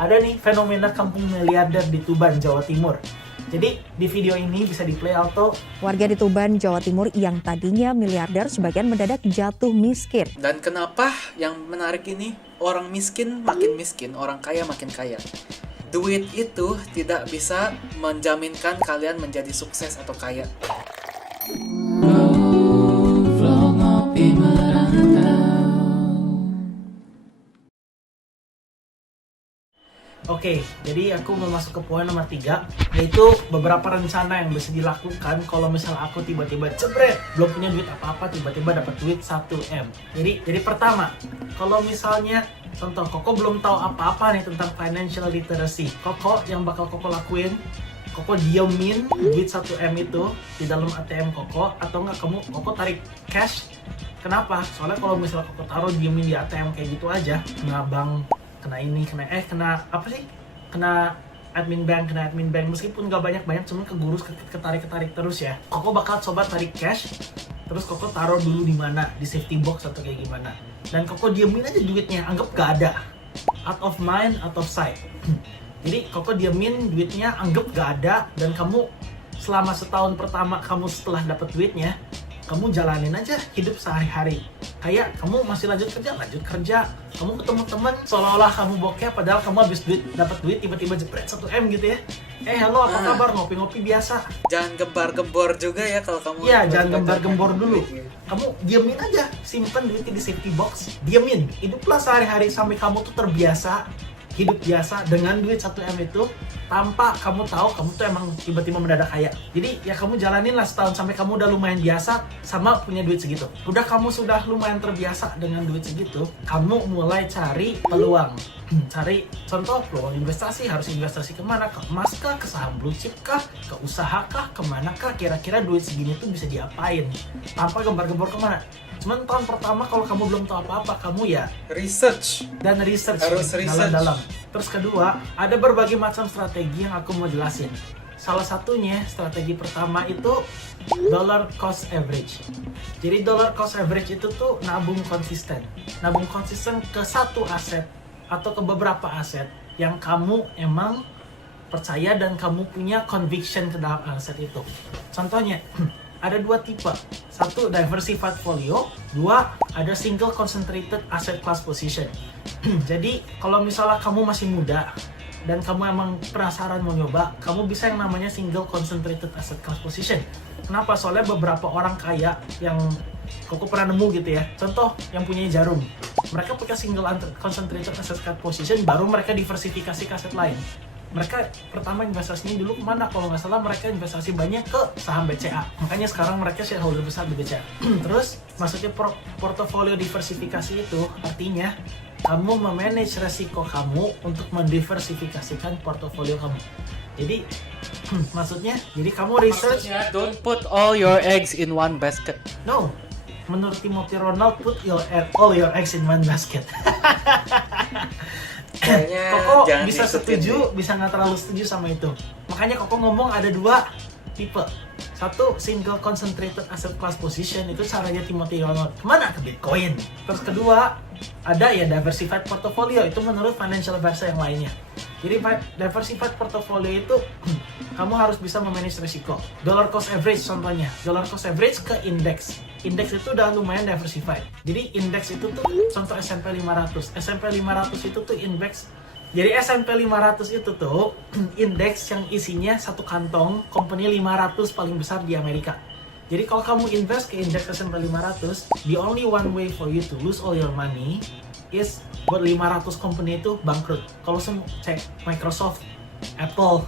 ada nih fenomena kampung miliarder di Tuban, Jawa Timur. Jadi di video ini bisa di play auto. Warga di Tuban, Jawa Timur yang tadinya miliarder sebagian mendadak jatuh miskin. Dan kenapa yang menarik ini? Orang miskin makin miskin, orang kaya makin kaya. Duit itu tidak bisa menjaminkan kalian menjadi sukses atau kaya. Oke, jadi aku mau masuk ke poin nomor 3, yaitu beberapa rencana yang bisa dilakukan kalau misal aku tiba-tiba jebret, belum punya duit apa-apa, tiba-tiba dapat duit 1M. Jadi pertama, kalau misalnya contoh Koko belum tahu apa-apa nih tentang financial literacy, Koko yang bakal Koko lakuin, Koko diemin duit 1M itu di dalam ATM Koko, atau enggak Koko tarik cash. Kenapa? Soalnya kalau misalnya Koko taruh diemin di ATM kayak gitu aja, kena bank, kena admin bank, meskipun nggak banyak, cuma kegurus, ketarik terus ya. Koko bakal coba tarik cash, terus Koko taruh dulu di mana, di safety box atau kayak gimana, dan Koko diemin aja duitnya, anggap gak ada, out of mind, out of sight. Jadi Koko diemin duitnya, anggap gak ada, dan kamu selama setahun pertama kamu setelah dapat duitnya, kamu jalanin aja hidup sehari-hari. Kayak kamu masih lanjut kerja, kamu ketemu teman seolah-olah kamu bokeh, padahal kamu habis dapat duit tiba-tiba jepret 1M gitu ya. Halo, apa kabar? Ngopi-ngopi biasa. Jangan gembar-gembor juga ya kalau kamu. Iya, jangan gembar-gembor dulu. Kamu diamin aja, simpen duitnya di safety box, diamin. Hiduplah sehari-hari sampai kamu tuh terbiasa hidup biasa dengan duit 1M itu, tanpa kamu tahu kamu tuh emang tiba-tiba mendadak kaya. Jadi ya kamu jalanin lah setahun sampai kamu udah lumayan biasa sama punya duit segitu. Udah kamu sudah lumayan terbiasa dengan duit segitu, kamu mulai cari peluang. Cari contoh peluang investasi, harus investasi kemana? Ke emas kah? Ke saham blue chip kah? Ke usaha kah? Kemana kah? Kira-kira duit segini tuh bisa diapain? Tanpa gembar-gembor kemana? Cuman tahun pertama kalau kamu belum tahu apa-apa, kamu ya research harus dalam-dalam. Terus kedua, ada berbagai macam strategi yang aku mau jelasin. Salah satunya, strategi pertama itu dollar cost average. Jadi dollar cost average itu tuh nabung konsisten ke satu aset atau ke beberapa aset yang kamu emang percaya dan kamu punya conviction ke dalam aset itu. Contohnya, ada dua tipe. Satu, diversified folio. Dua, ada single concentrated asset class position. Jadi, kalau misalnya kamu masih muda dan kamu emang penasaran mau nyoba, kamu bisa yang namanya single concentrated asset class position. Kenapa? Soalnya beberapa orang kaya yang Koko pernah nemu gitu ya. Contoh, yang punya Jarum. Mereka punya single concentrated asset class position, baru mereka diversifikasi ke aset lain. Mereka pertama investasinya dulu kemana? Kalau nggak salah mereka investasi banyak ke saham BCA. Makanya sekarang mereka shareholder besar di BCA. Terus maksudnya portofolio diversifikasi itu artinya kamu memanage resiko kamu untuk mendiversifikasikan portofolio kamu. Jadi maksudnya, jadi kamu research. Don't put all your eggs in one basket. No, menurut Timothy Ronald, put all your eggs in one basket. Koko bisa setuju, bisa nggak terlalu setuju sama itu. Makanya Koko ngomong ada dua tipe. Satu, single concentrated asset class position, itu caranya Timothy Ronald. Kemana? Ke Bitcoin. Terus kedua, ada ya diversified portfolio, itu menurut financial advisor yang lainnya. Jadi diversified portfolio itu kamu harus bisa memanage risiko. Dollar cost average contohnya. Dollar cost average ke indeks. Indeks itu udah lumayan diversified. Jadi indeks itu tuh contoh S&P 500. S&P 500 itu tuh indeks. Jadi S&P 500 itu tuh indeks yang isinya satu kantong company 500 paling besar di Amerika. Jadi kalau kamu invest ke indeks S&P 500, the only one way for you to lose all your money is buat 500 company itu bangkrut. Kalau semua cek Microsoft, Apple,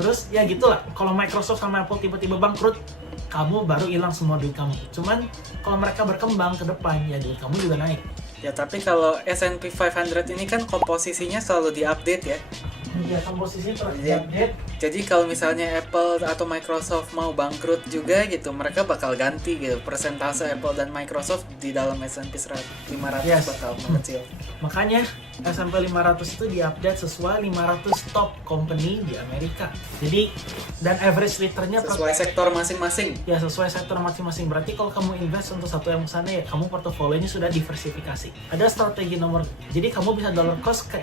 terus ya gitulah. Kalau Microsoft sama Apple tiba-tiba bangkrut, kamu baru hilang semua duit kamu. Cuman kalau mereka berkembang ke depan, ya duit kamu juga naik. Ya tapi kalau S&P 500 ini kan komposisinya selalu diupdate ya. Ya, komposisinya terus diupdate. Jadi kalau misalnya Apple atau Microsoft mau bangkrut juga gitu, mereka bakal ganti gitu. Persentase Apple dan Microsoft di dalam S&P 500 Yes. bakal mengecil. Makanya S&P 500 itu diupdate sesuai 500 top company di Amerika. Jadi, dan average returnnya Sesuai sektor masing-masing. ya sesuai sektor masing-masing. Berarti kalau kamu invest untuk satu yang sana ya kamu portofolionya sudah diversifikasi. Ada strategi nomor, jadi kamu bisa dollar cost ke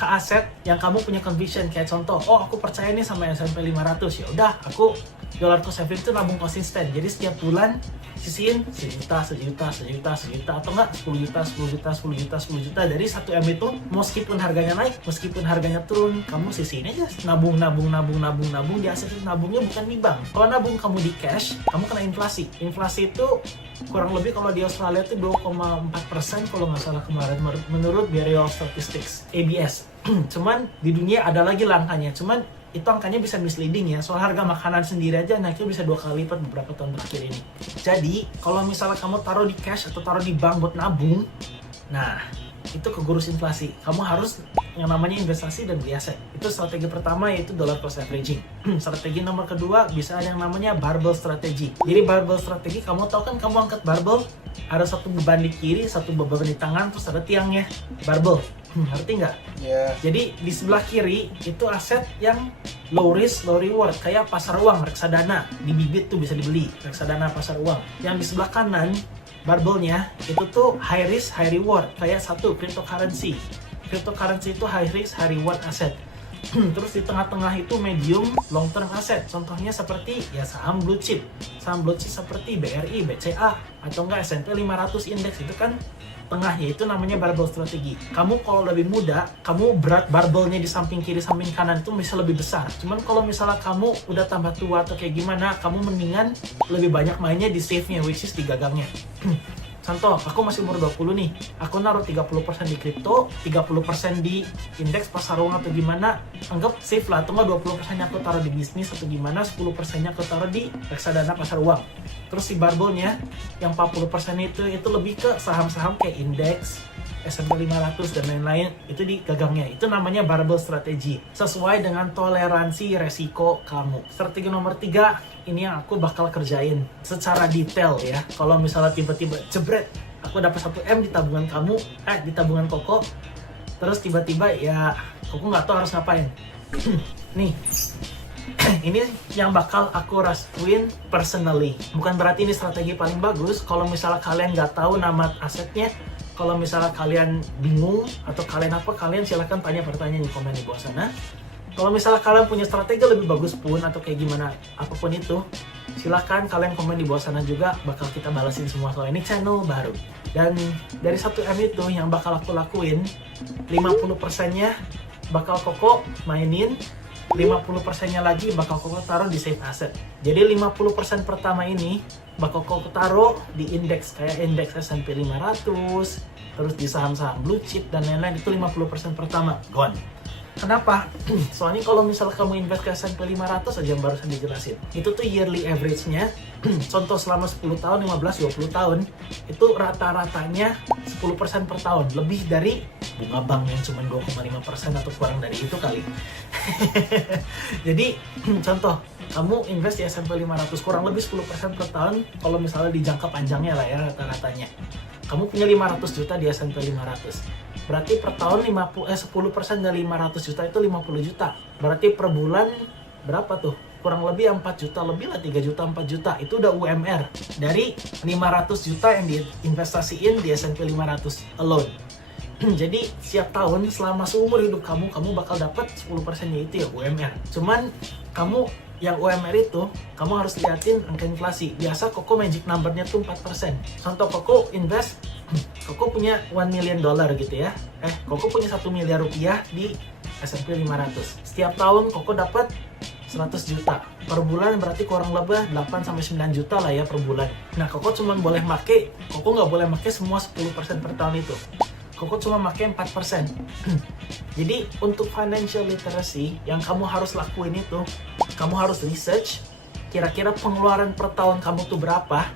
aset yang kamu punya conviction. Kayak contoh, oh aku percaya nih sama S&P 500, ya udah aku dollar cost average itu nabung konsisten. Jadi setiap bulan sisihin sejuta atau enggak 10 juta dari 1 M itu, meskipun harganya naik, meskipun harganya turun, kamu sisihin aja, nabung di aset itu. Nabungnya bukan di bank. Kalau nabung kamu di cash, kamu kena inflasi. Inflasi itu kurang lebih kalau di Australia itu 2,4% kalau nggak salah kemarin menurut Bureau of Statistics (ABS). Cuman di dunia ada lagi angkanya, cuman itu angkanya bisa misleading ya, soal harga makanan sendiri aja naiknya bisa 2 kali lipat beberapa tahun terakhir ini. Jadi kalau misalnya kamu taruh di cash atau taruh di bank buat nabung, nah itu kegurus inflasi. Kamu harus yang namanya investasi dan beli aset. Itu strategi pertama, yaitu dollar cost averaging. Strategi nomor kedua bisa ada yang namanya barbell strategi. Jadi barbell strategi, kamu tahu kan, kamu angkat barbell, ada satu beban di kiri, satu beban di tangan, terus ada tiangnya. Barbell, ngerti nggak? Ya. Jadi di sebelah kiri itu aset yang low risk, low reward, kayak pasar uang, reksadana. Di bibit tuh bisa dibeli, reksadana pasar uang. Yang di sebelah kanan, barbelnya itu tuh high risk, high reward, kayak satu cryptocurrency. Cryptocurrency itu high risk, high reward aset. Terus di tengah-tengah itu medium, long term aset. Contohnya seperti ya saham blue chip. Saham blue chip seperti BRI, BCA, atau enggak S&P 500 index, itu kan tengahnya, itu namanya barbell strategi. Kamu kalau lebih muda, kamu berat barbelnya di samping kiri, samping kanan itu bisa lebih besar. Cuman kalau misalnya kamu udah tambah tua atau kayak gimana, kamu mendingan lebih banyak mainnya di save-nya, which is di gagangnya. Contoh, aku masih umur 20 nih, aku naruh 30% di kripto, 30% di indeks pasar uang atau gimana, anggap safe lah. Atau nggak 20% aku taruh di bisnis atau gimana, 10% aku taruh di reksadana pasar uang. Terus si barbelnya, yang 40% itu lebih ke saham-saham kayak indeks, S&P 500 dan lain-lain, itu di gagangnya. Itu namanya barbell strategi, sesuai dengan toleransi resiko kamu. Strategi nomor 3, ini yang aku bakal kerjain secara detail ya. Kalau misalnya tiba-tiba jebret, aku dapat 1 M di tabungan kamu, di tabungan Koko, terus tiba-tiba ya Koko nggak tahu harus ngapain. Nih, ini yang bakal aku rasain personally. Bukan berarti ini strategi paling bagus. Kalau misalnya kalian nggak tahu nama asetnya, kalau misalnya kalian bingung atau kalian apa, kalian silahkan tanya pertanyaan di komen di bawah sana. Kalau misalnya kalian punya strategi lebih bagus pun atau kayak gimana, apapun itu, silahkan kalian komen di bawah sana juga, bakal kita balasin semua. Soal ini channel baru. Dan dari 1 M itu yang bakal aku lakuin, 50%-nya bakal Koko mainin, 50%-nya lagi bakal Koko taruh di safe asset. Jadi 50% pertama ini bakal Koko taruh di indeks, kayak indeks S&P 500, terus di saham-saham blue chip dan lain-lain. Itu 50% pertama, gone. Kenapa? Soalnya kalau misalnya kamu invest ke S&P 500 aja yang barusan dijelasin, itu tuh yearly average-nya, contoh selama 10 tahun, 15, 20 tahun, itu rata-ratanya 10% per tahun. Lebih dari bunga bank yang cuma 2,5% atau kurang dari itu kali. Jadi, contoh, kamu invest di S&P 500 kurang lebih 10% per tahun, kalau misalnya di jangka panjangnya lah ya rata-ratanya. Kamu punya 500 juta di S&P 500. Berarti per tahun 10% dari 500 juta itu 50 juta. Berarti per bulan berapa tuh? Kurang lebih 4 juta lebih lah, 3 juta, 4 juta. Itu udah UMR dari 500 juta yang diinvestasiin di S&P 500 alone. Jadi setiap tahun selama seumur hidup kamu bakal dapat 10%-nya itu ya UMR. Cuman kamu yang UMR itu, kamu harus liatin angka inflasi. Biasa Koko magic number-nya tuh 4%. Contoh Koko invest, Koko punya $1 million gitu ya. Koko punya 1 miliar rupiah di S&P 500. Setiap tahun Koko dapat 100 juta. Per bulan berarti kurang lebih 8-9 juta lah ya per bulan. Nah, Koko cuma boleh make, Koko nggak boleh make semua 10% per tahun itu. Koko cuma pakai 4%. Jadi untuk financial literacy yang kamu harus lakuin itu, kamu harus research kira-kira pengeluaran per tahun kamu tuh berapa.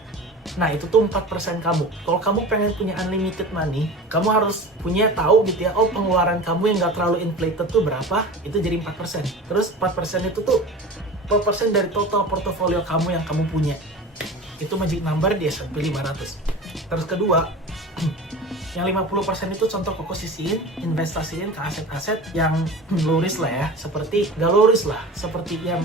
Nah itu tuh 4% kamu. Kalau kamu pengen punya unlimited money, kamu harus punya tahu gitu ya, oh pengeluaran kamu yang gak terlalu inflated tuh berapa, itu jadi 4%. Terus 4% itu tuh 4% dari total portofolio kamu yang kamu punya. Itu magic number di S&P 500. Terus kedua, Yang 50% itu contoh Koko sisihin, investasiin ke aset-aset yang low risk lah ya. Seperti, gak low risk lah, seperti yang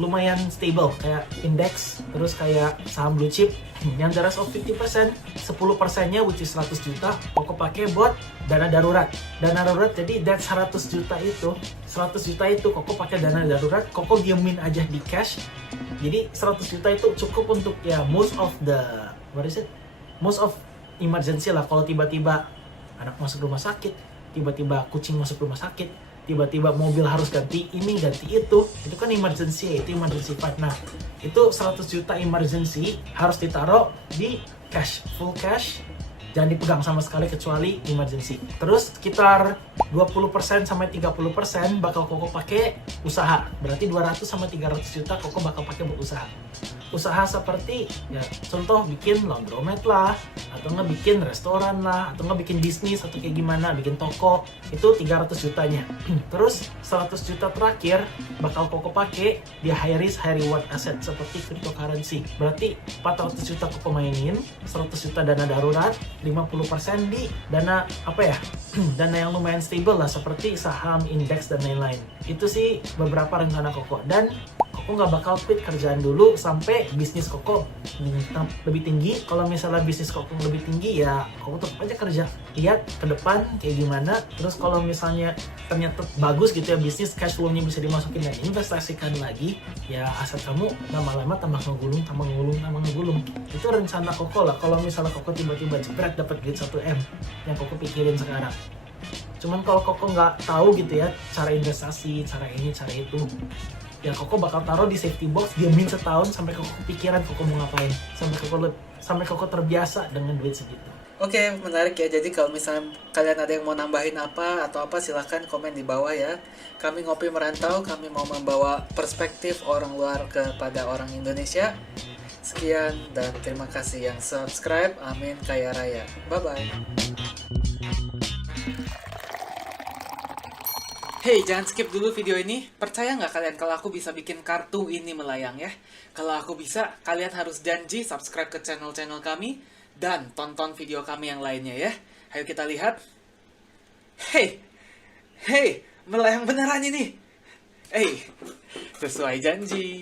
lumayan stable, kayak indeks, terus kayak saham blue chip. Yang the rest of 50%, 10%-nya which is 100 juta, Koko pakai buat dana darurat. Dana darurat, jadi that 100 juta itu Koko pakai dana darurat, Koko diemin aja di cash. Jadi 100 juta itu cukup untuk ya most of emergency lah. Kalau tiba-tiba anak masuk rumah sakit, tiba-tiba kucing masuk rumah sakit, tiba-tiba mobil harus ganti ini, ganti itu kan emergency, itu emergency fund. Nah, itu 100 juta emergency harus ditaruh di cash, full cash, jangan dipegang sama sekali kecuali emergency. Terus sekitar 20% sampai 30% bakal Koko pakai usaha. Berarti 200 sampai 300 juta Koko bakal pakai buat usaha. Usaha seperti ya contoh bikin laundromat lah, atau nggak bikin restoran lah, atau nggak bikin bisnis atau kayak gimana, bikin toko, itu 300 jutanya. Terus 100 juta terakhir bakal Koko pakai di high risk high reward asset seperti cryptocurrency. Berarti 400 juta Koko mainin, 100 juta dana darurat, 50% di dana apa ya? Dana yang lumayan stable lah seperti saham, indeks dan lain-lain. Itu sih beberapa rencana Koko, dan Koko nggak bakal quit kerjaan dulu sampai bisnis Koko lebih tinggi. Kalau misalnya bisnis Koko lebih tinggi ya Koko tetap aja kerja. Lihat ke depan kayak gimana. Terus kalau misalnya ternyata bagus gitu ya bisnis, cash flow-nya bisa dimasukin dan investasikan lagi, ya aset kamu lama-lama tambah ngegulung. Itu rencana Koko lah. Kalau misalnya Koko tiba-tiba jebret dapat duit 1M yang Koko pikirin sekarang. Cuman kalau Koko nggak tahu gitu ya cara investasi, cara ini, cara itu, ya Koko bakal taruh di safety box, diamin setahun sampai Koko kepikiran Koko mau ngapain, sampai Koko terbiasa dengan duit segitu. Oke, menarik ya. Jadi kalau misalnya kalian ada yang mau nambahin apa atau apa, silahkan komen di bawah ya. Kami Ngopi Merantau, kami mau membawa perspektif orang luar kepada orang Indonesia. Sekian dan terima kasih yang subscribe. Amin kaya raya. Bye-bye. Hey, jangan skip dulu video ini. Percaya nggak kalian kalau aku bisa bikin kartu ini melayang ya? Kalau aku bisa, kalian harus janji subscribe ke channel-channel kami dan tonton video kami yang lainnya ya. Ayo kita lihat. Hey, melayang beneran ini. Sesuai janji.